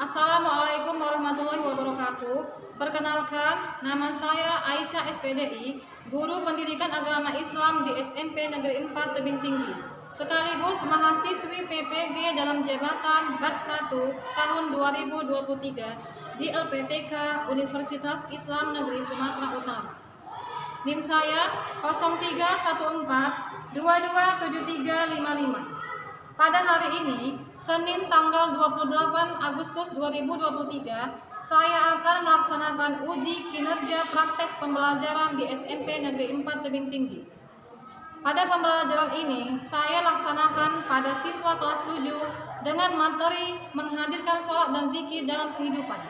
Assalamualaikum warahmatullahi wabarakatuh. Perkenalkan, nama saya Aisyah SPDI, Guru Pendidikan Agama Islam di SMP Negeri 4 Tebing Tinggi, sekaligus mahasiswi PPG dalam jabatan BAT 1 tahun 2023 di LPTK Universitas Islam Negeri Sumatera Utara. NIM saya 0314 227355. Pada hari ini, Senin tanggal 28 Agustus 2023, saya akan melaksanakan uji kinerja praktek pembelajaran di SMP Negeri 4 Tebing Tinggi. Pada pembelajaran ini, saya laksanakan pada siswa kelas 7 dengan materi menghadirkan sholat dan zikir dalam kehidupan.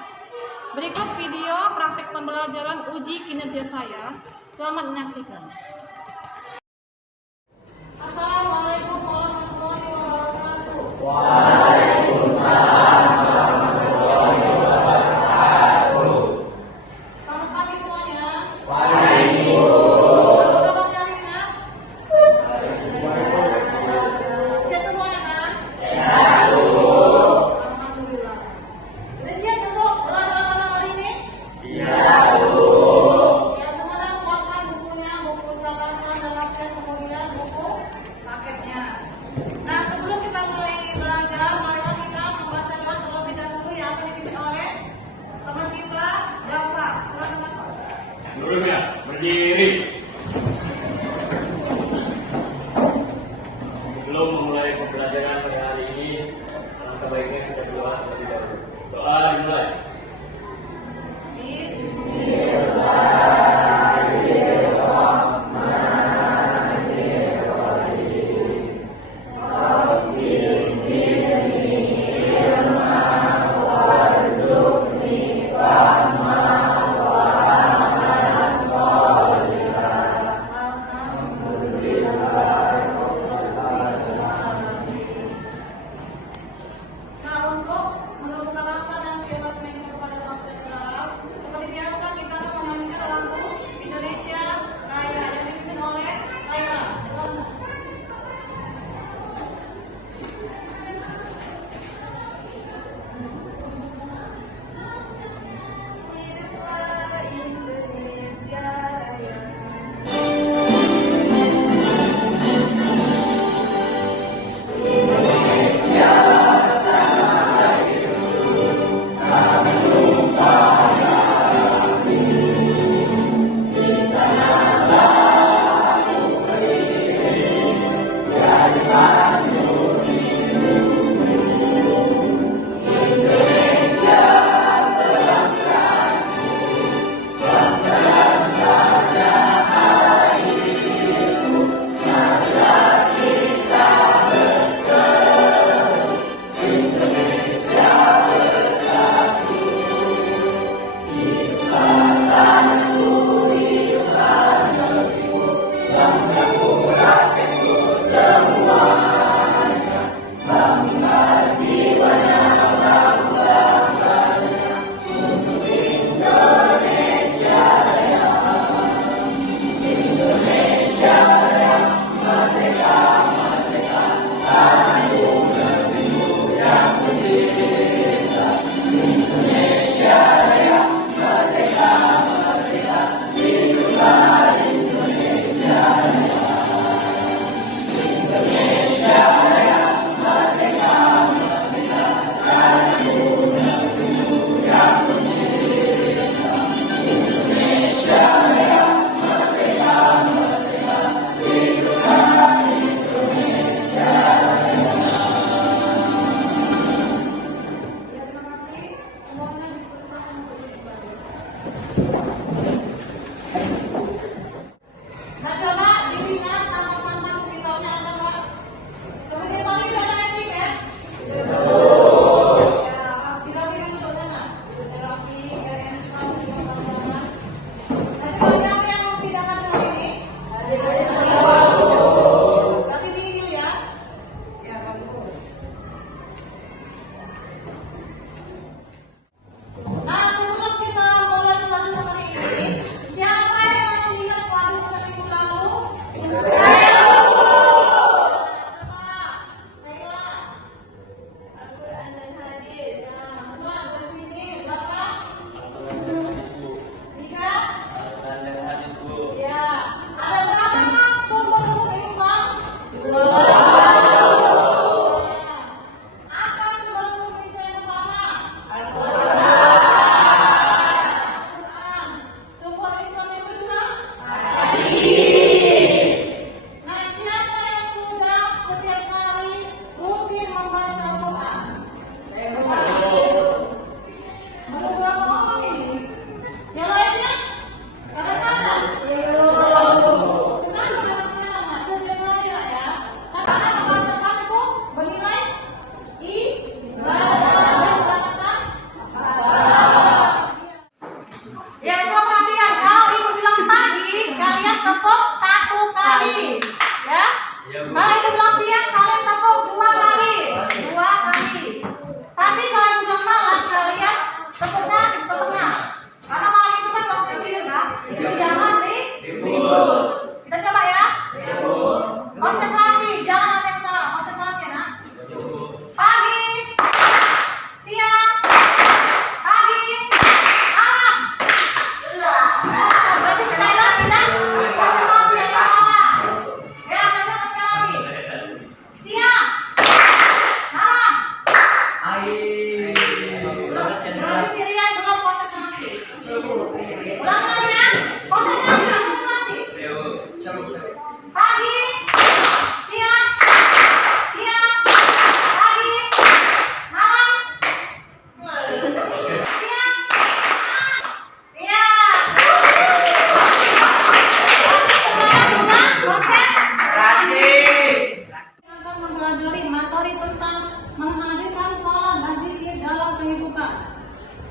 Berikut video praktek pembelajaran uji kinerja saya. Selamat menyaksikan. Assalamualaikum warahmatullahi wabarakatuh. Waalaikumsalam warahmatullahi wabarakatuh. Selamat pagi semuanya. Pagi. Apa kabarnya Rina? Sehat semuanya kan? Sehat, Bu. Alhamdulillah. Udah siap untuk belajar hari ini? Siap, Bu. Ya, semuanya kuatkan bukunya, buku catatan dan latihan, kemudian buku paketnya. Nah, sebelum kita mulai belajar, marilah kita membacakan terlebih dahulu yang akan dipimpin oleh teman kita, Dafa. Silakan, Dafa. Seluruhnya berdiri. Sebelum memulai pembelajaran pada hari ini, langkah baiknya kita berdoa terlebih dahulu. Doa dimulai.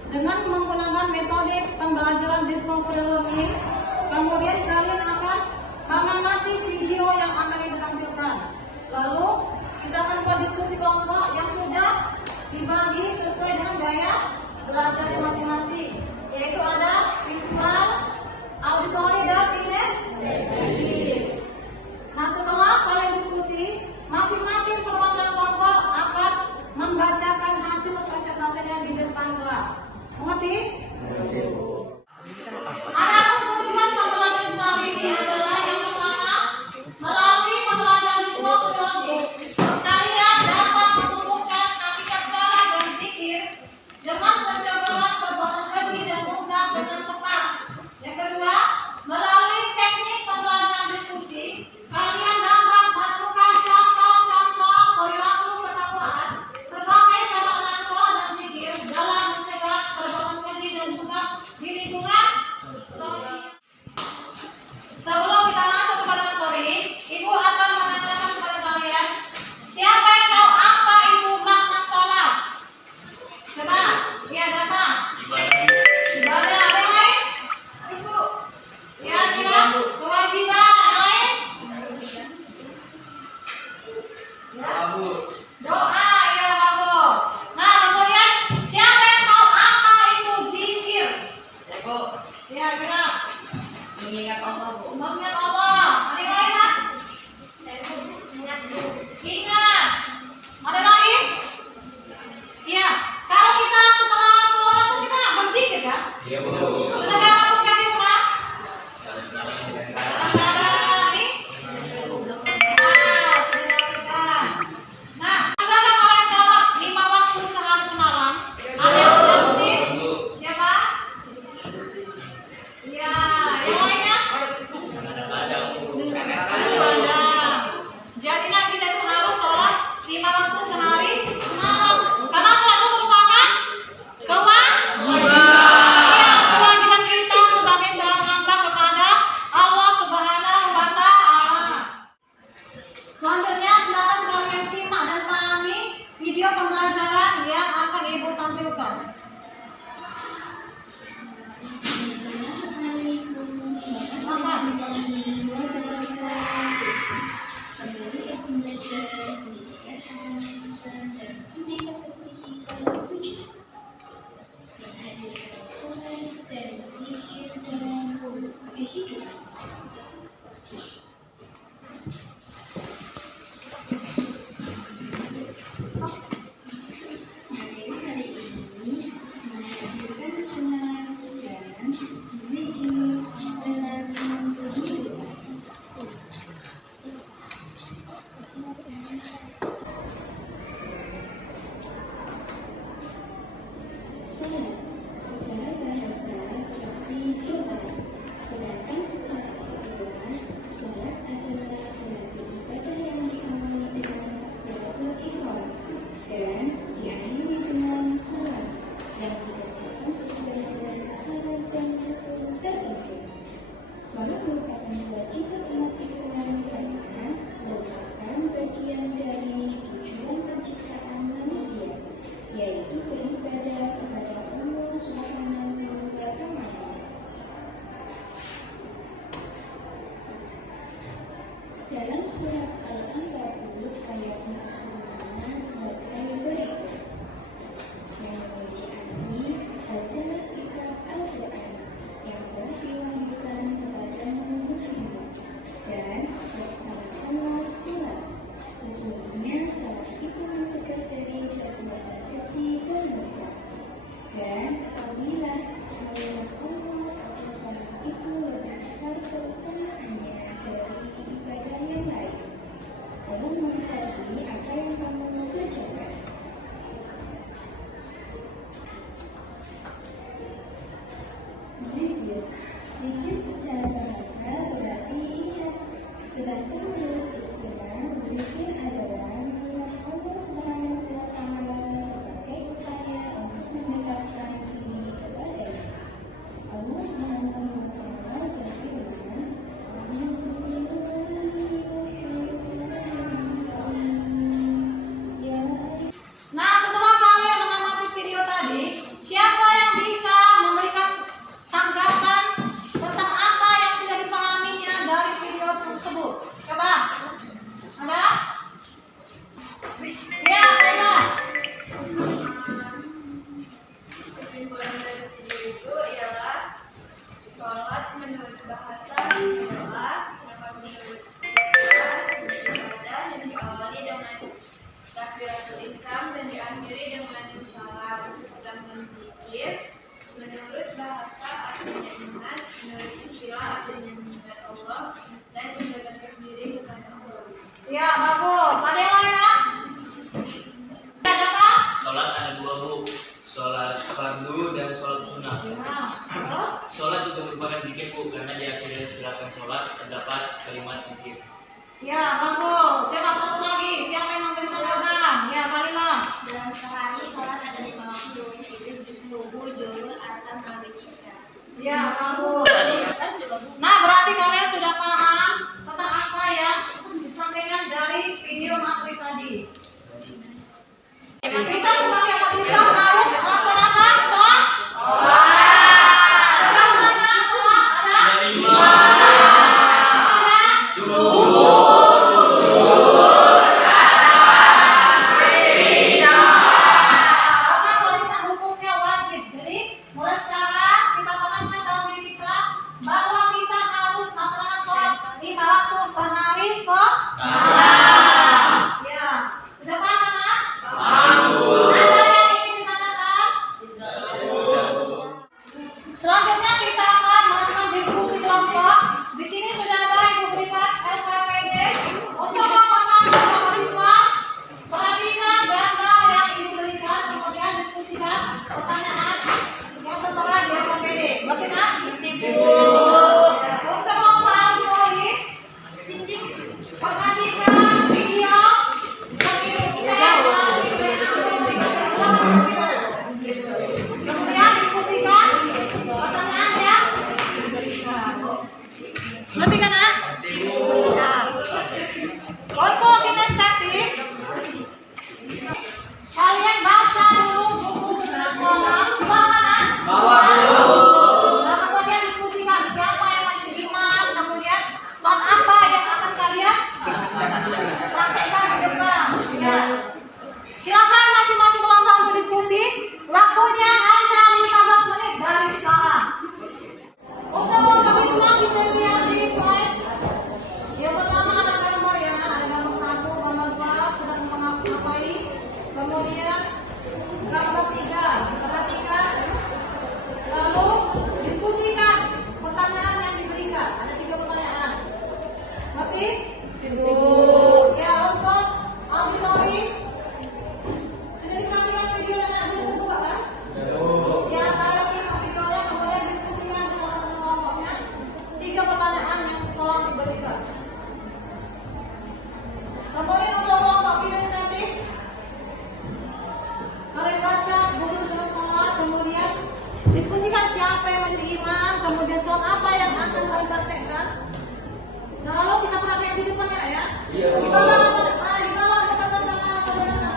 dengan menggunakan metode pembelajaran discovery learning. Kemudian kalian akan mengamati video yang akan ditampilkan. Lalu kita akan buat diskusi kelompok yang sudah dibagi sesuai dengan gaya belajar masing-masing, yaitu ada visual, auditory, dan kinesthetik. Nah, setelah kalian diskusi, masing-masing perwakilan kelompok akan membacakan hasil presentasinya di depan kelas. Mengerti? Adapun tujuan pembelajaran kali ini adalah yang pertama, melalui pembelajaran discovery learning, kalian dapat menumbuhkan hakikat salat dan zikir dengan pencocokan perbuatan keji dan mudah dengan tepat. Yang kedua, melalui teknik pembelajaran diskusi, kalian dapat menemukan contoh-contoh perilaku ketakwaan sebagai catatan salat dan zikir dalam mencegah perbuatan keji dan mudah di lingkungan sosial. Sebelum kita masuk kepada materi, Ibu akan mengatakan kepada kalian, siapa yang tahu apa itu makna salat? Coba, ya datang. Ibadah apa yang lain? Ya, tidak. Kewajiban yang lain? Doa, ya bagus. Nah, kemudian siapa yang tahu apa itu zikir? Ya, kira. Mengingat Allah, Bu. Mengingat Allah. Ada yang lain, Pak? Ingat. Ada lain? Iya. Kalau kita setelah sholat itu kita berzikir kan? Iya, Bu. Sudah saya lakukan di rumah? Ada ini? Nah, sudah dilakukan. Nah, apakah kalian sholat 5 waktu sehari semalam? Ada yang sudah rutin? Siapa? Iya. Yang lainnya? Ada. Jadi Nabi itu harus sholat 5 waktu sehari semalam. Karena sholat itu merupakan kewajiban kita sebagai seorang hamba kepada Allah Subhanahu wa Ta'ala. Selanjutnya silakan kalian simak dan pahami video pembelajaran yang akan Ibu tampilkan. Sholat secara bahasa berarti doa, sedangkan secara istilah sholat adalah berarti ibadah yang diawali dengan takbiratul ihram dan diakhiri dengan salam yang dikerjakan sesuai dengan syarat dan rukun tertentu. Sholat merupakan kewajiban umat Islam karena merupakan bagian dari tujuan penciptaan manusia, yaitu beribadah kepada Allah Subhanahu wa Ta'ala. Dalam surat Al-Ankabut ayat 45 sebagai berikut. Yang diarti, bacalah kitab Al-Quran yang telah diwahyukan kepadamu Muhammad dan laksanakanlah sholat. Sesungguhnya sholat itu mencegah dari perbuatan keji dan murka. Dan ketahuilah bahwa Allah atau sholat itu lebih besar keutamaannya dari ibadah yang lain. Kamu mengetahui apa yang kamu kerjakan. Zikir. Zikir secara bahasa berarti ingat, sedangkan menurut istilah zikir adalah mengingat Allah Subhanahu wa Ta'ala sebagai upaya untuk mendekatkan diri kepadanya. Allah Subhanahu wa Ta'ala berfirman, Nah, setelah kalian mengamati video tadi, siapa yang Sholat menurut bahasa bunyi doa, sedangkan menurut istilah bunyi ibadah yang diawali dengan takbiratul ihram dan diakhiri dengan salam. Sedangkan zikir menurut bahasa artinya iman, menurut istilah artinya mengingat Allah dan mendekatkan diri kepada Allah. Ya, bagus. Ada yang lain, Nak? Ada apa? Sholat ada dua, Bu. Sholat fardu dan sholat sunnah. Ya. Terus? Sholat juga merupakan zikir, Bu, karena di akhir gerakan sholat terdapat kalimat zikir. Ya, bagus. Coba satu lagi. Siapa yang memberikan jawaban? Ya, Kalimah. Dalam sehari sholat ada 5 waktu, yaitu subuh, zuhur, asar, maghrib, isya. Ya, bagus. Nah, berarti kalian sudah paham tentang apa yang disampaikan dari video materi tadi. Kita sebagai umat Islam harus melaksanakan sholat. Kita mengenal sholat ada 5. Karena sholat kita hukumnya wajib. Jadi mulai sekarang kita tanamkan dalam diri kita bahwa kita harus melaksanakan sholat 5 waktu sehari Ya, sudah paham kan? Ada yang ingin ditanyakan? Selanjutnya kita akan melakukan diskusi kelompok. Di sini sudah ada Ibu berikan SKPD untuk memasang siswa. Perhatikan gambar yang Ibu berikan, kemudian diskusikan pertanyaan yang tertera di SKPD. Berarti kan? Untuk memahami poin, perhatikan video yang Ibu share melalui kemudian diskusikan pertanyaan yang ngerti kan, Nak? Ya. Untuk kinestetik, kalian baca dulu buku tentang sholat di bawah mana? Nah, kemudian diskusikan siapa yang masih imam, kemudian sholat apa yang akan kalian praktekkan di depan. Ya. Silakan masing-masing kelompok untuk diskusi. Waktunya hanya 15 menit dari sekarang. Untuk kelompok Islam bisa dilihat di slide. Yang pertama ada gambar ya, ada gambar 1, gambar 2 sedang mengapai. Kemudian gambar 3, perhatikan. Lalu diskusikan pertanyaan yang diberikan. Ada 3 pertanyaan. Ngerti? Ya, untuk auditori sudah diperhatikan videonya, sudah terbuka kan? Ya, saya simak videonya, kemudian diskusikan bersama kelompoknya 3 pertanyaan yang telah diberikan. Kemudian untuk kelompok kinestetik, kalian baca buku tentang sholat, kemudian diskusikan siapa yang menjadi imam, kemudian sholat apa yang akan kalian praktekkan. Lalu kita praktek di depannya ya. Di bawah dekat bersama saudara-saudara.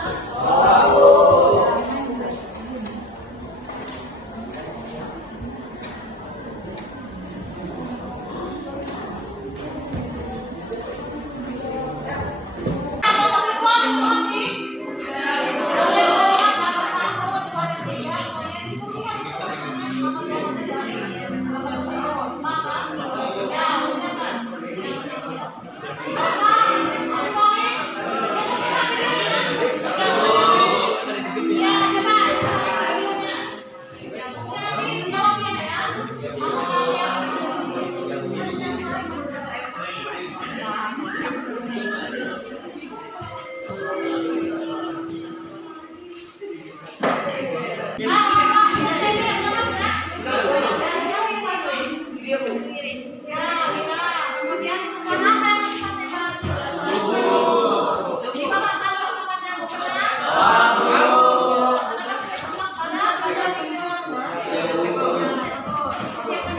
Siapa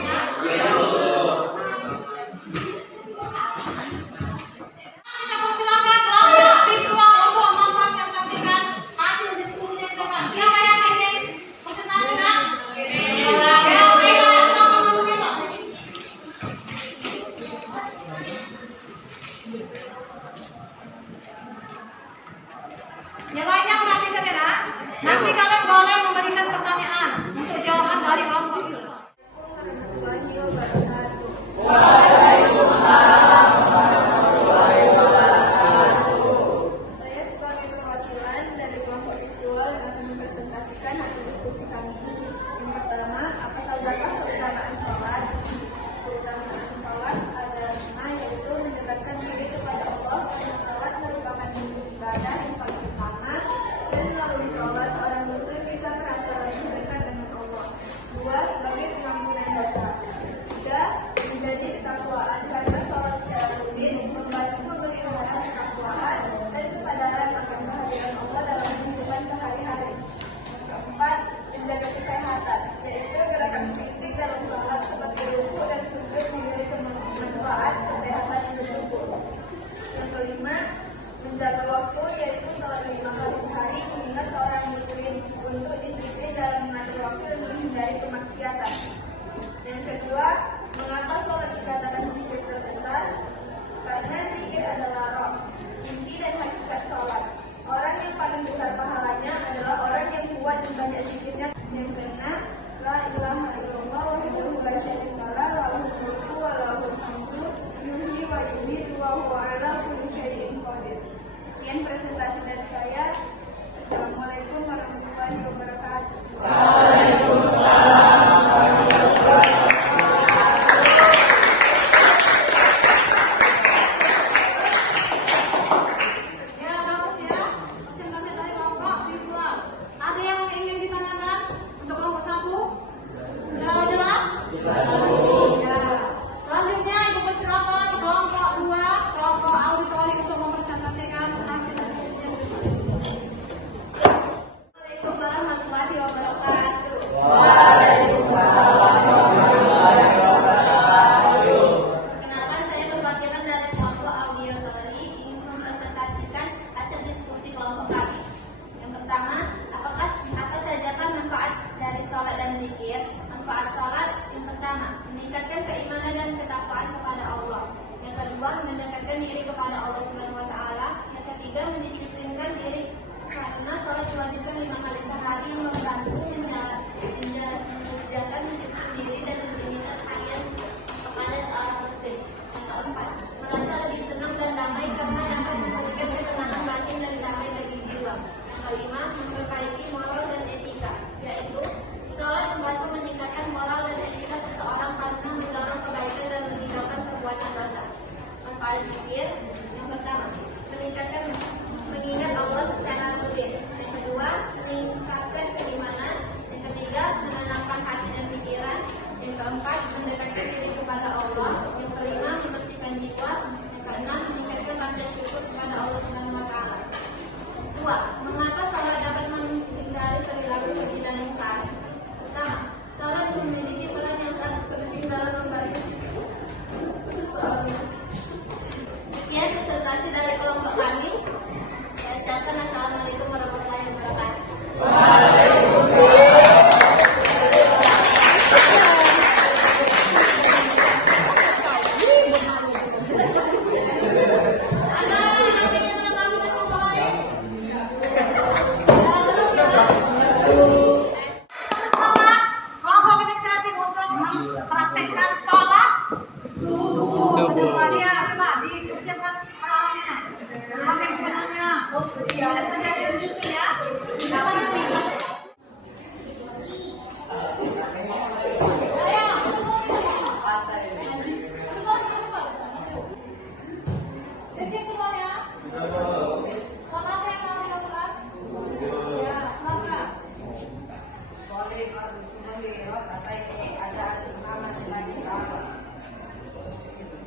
ini ada Muhammad lagi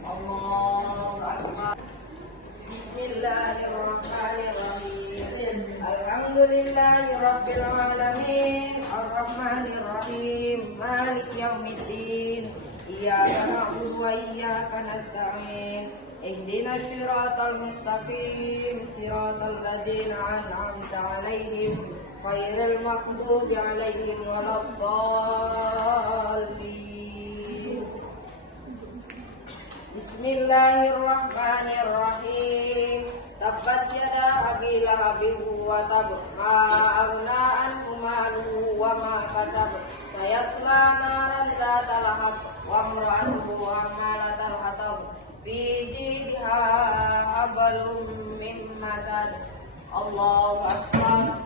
Allahu Akbar. Bismillahirrahmanirrahim. Alhamdulillahirabbil alamin. Arrahmanir rahim. Maliki yaumiddin. Iyyaka na'budu wa iyyaka nasta'in. Ihdinas siratal mustaqim. Siratal ladzina an'amta 'alaihim ghairil maghdubi 'alaihim waladdallin. Bismillahirrahmanirrahim. Tabbat yada abi lahabin wa tab. Ma aghna anhu maluhu wa ma kasab. Sayasla naran dzata lahab wa imra'atuhu hammalatal hatab. Fi jidha hablum min masad. Allahu akbar.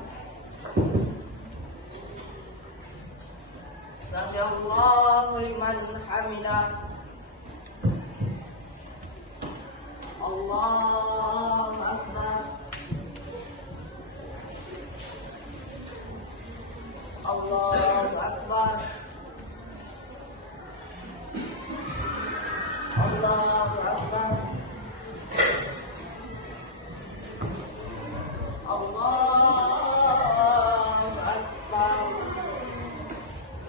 Sami'allahu liman hamidah. Allahu Akbar. Allahu Akbar. Allahu Akbar. Allahu Akbar.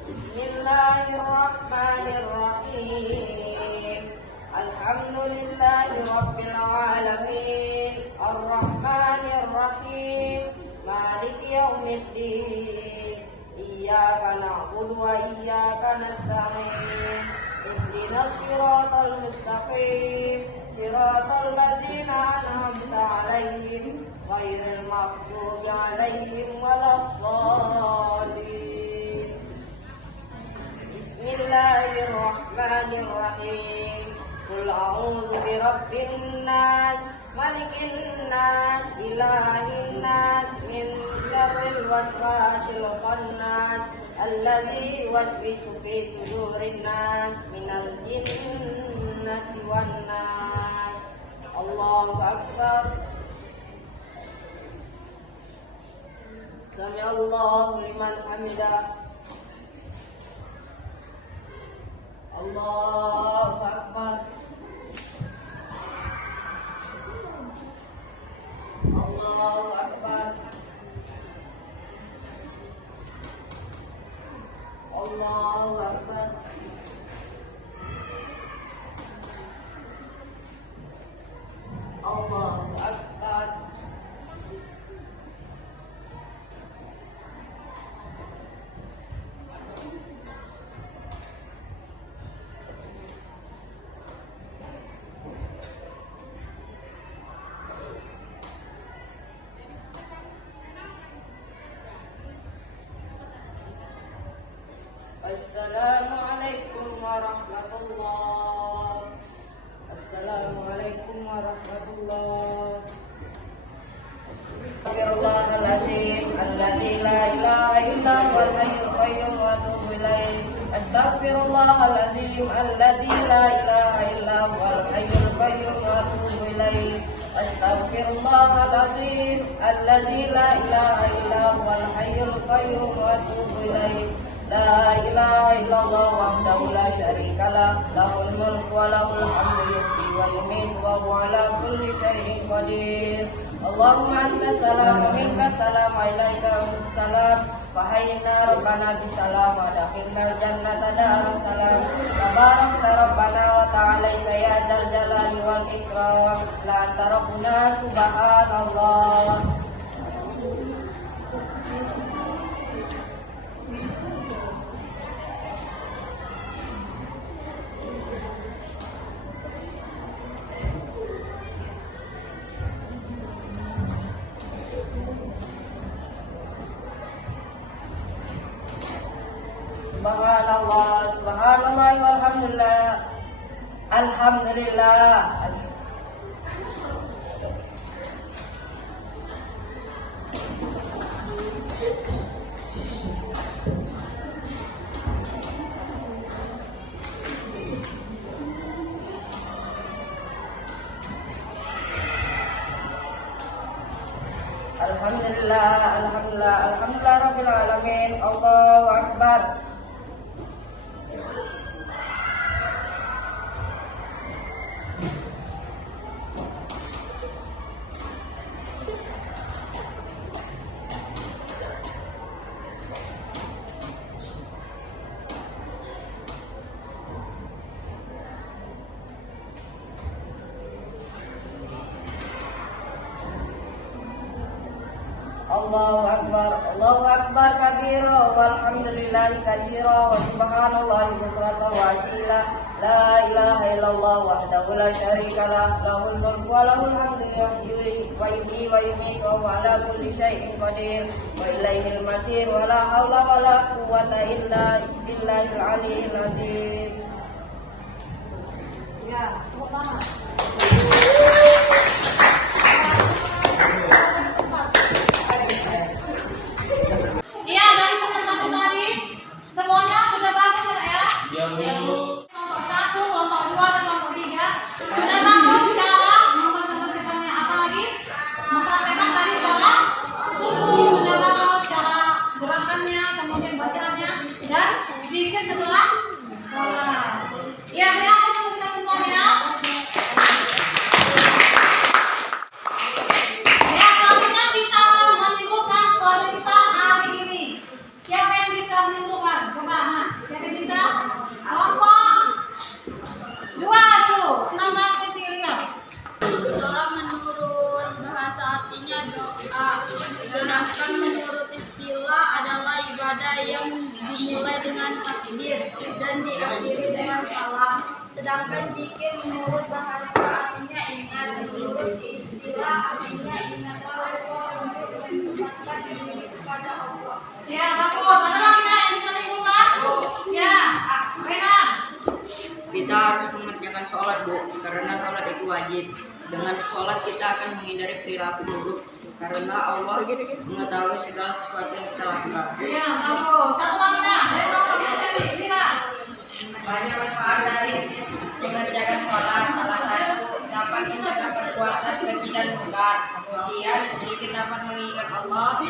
Bismillahirrahmanirrahim. Alhamdulillahi rabbil alamin. Arrahmanir rahim. Maliki yaumiddin. Iyyaka na'budu wa iyyaka nasta'in. Ihdinas siratal mustaqim. Siratal ladzina an'amta 'alaihim ghairil maghdubi 'alaihim waladdallin. Bismillahirrahmanirrahim. Qul a'udzu birabbin nas, malikin nas, ilahin nas, min syarril waswasil khannas, alladzi yuwaswisu fi sudurin nas, minal jinnati wan nas. Allahu akbar. Sami'allahu liman hamidah. Allahu akbar. Allahu akbar. Allahu akbar. Allahu akbar. Assalamualaikum warahmatullah. Assalamualaikum warahmatullah. Astaghfirullahaladzim alladzi la ilaha illa huwal hayyul qayyum wa atubu ilaih. Astaghfirullahaladzim alladzi la ilaha illa huwal hayyul qayyum wa atubu ilaih. Astaghfirullahaladzim alladzi la ilaha illa huwal hayyul qayyum wa atubu ilaih. La ilaha illallah wahdahu la syarika lah, lahul mulku wa lahul hamdu yuhyi wa yumiitu wa huwa ala kulli syai'in qadir. Allahumma anta salam wa minka salam wa ilaika salam. Fahayyina rabbana bisalam wa dakhilnal jannata darus salam. Tabarakta rabbana wa ta'alaita ya dzal jalali wal ikram. La tarabuna subhanallah. Subhanallah, subhanallah walhamdulillah. Alhamdulillah. Alhamdulillah, alhamdulillah, alhamdulillah rabbil alamin. Allahu akbar. Allahu akbar kabira walhamdulillahi katsira wa subhanallahi bukratan wa asila. La ilaha illallah wahdahu la syarikalah, lahul mulku wa lahul hamdu yuhyi wa yumiitu wa huwa ala kulli syai'in qadir wa ilaihil masir wa la haula wa la quwwata illa billahil aliyyil azim. Ya, tepuk tangan. Iya, dari presentasi tadi semuanya sudah bagus ya? Yang dulu. Kelompok 1, kelompok 2, dan kelompok 3 sudah bangun cara mempersiapkannya. Apa lagi? Mempraktekkan tadi sholat subuh, sudah bangun cara gerakannya, kemudian bacaannya, dan zikir setelah sholat. Ya, beri aplaus untuk kita semuanya. Ya, selanjutnya kita akan menyimpulkan pelajaran kita hari ini. Siapa yang bisa menyimpulkan? Coba, nah, siapa yang bisa? Kelompok 2 tuh, silahkan sisi lihat. Sholat menurut bahasa artinya doa, sedangkan menurut istilah adalah ibadah yang dimulai dengan takbir dan diakhiri dengan salam. Sedangkan zikir menurut bahasa artinya ingat, menurut istilah artinya ingatlah Allah untuk mendekatkan diri kepada Allah. Ya, bagus. Ada lagi nggak yang bisa menyimpulkan? Ya, Rehan. Kita harus mengerjakan sholat, Bu, karena sholat itu wajib. Dengan sholat kita akan menghindari perilaku buruk, karena Allah mengetahui segala sesuatu yang kita lakukan. Ya, bagus. Satu lagi nggak? Dari kelompok sisi, lihat. Banyak manfaat dari mengerjakan sholat. Salah satu dapat mencegah perbuatan keji dan mungkar. Kemudian zikir dapat mengingat Allah,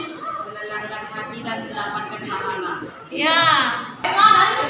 menenangkan hati dan mendapatkan pahala. Ya, memang dari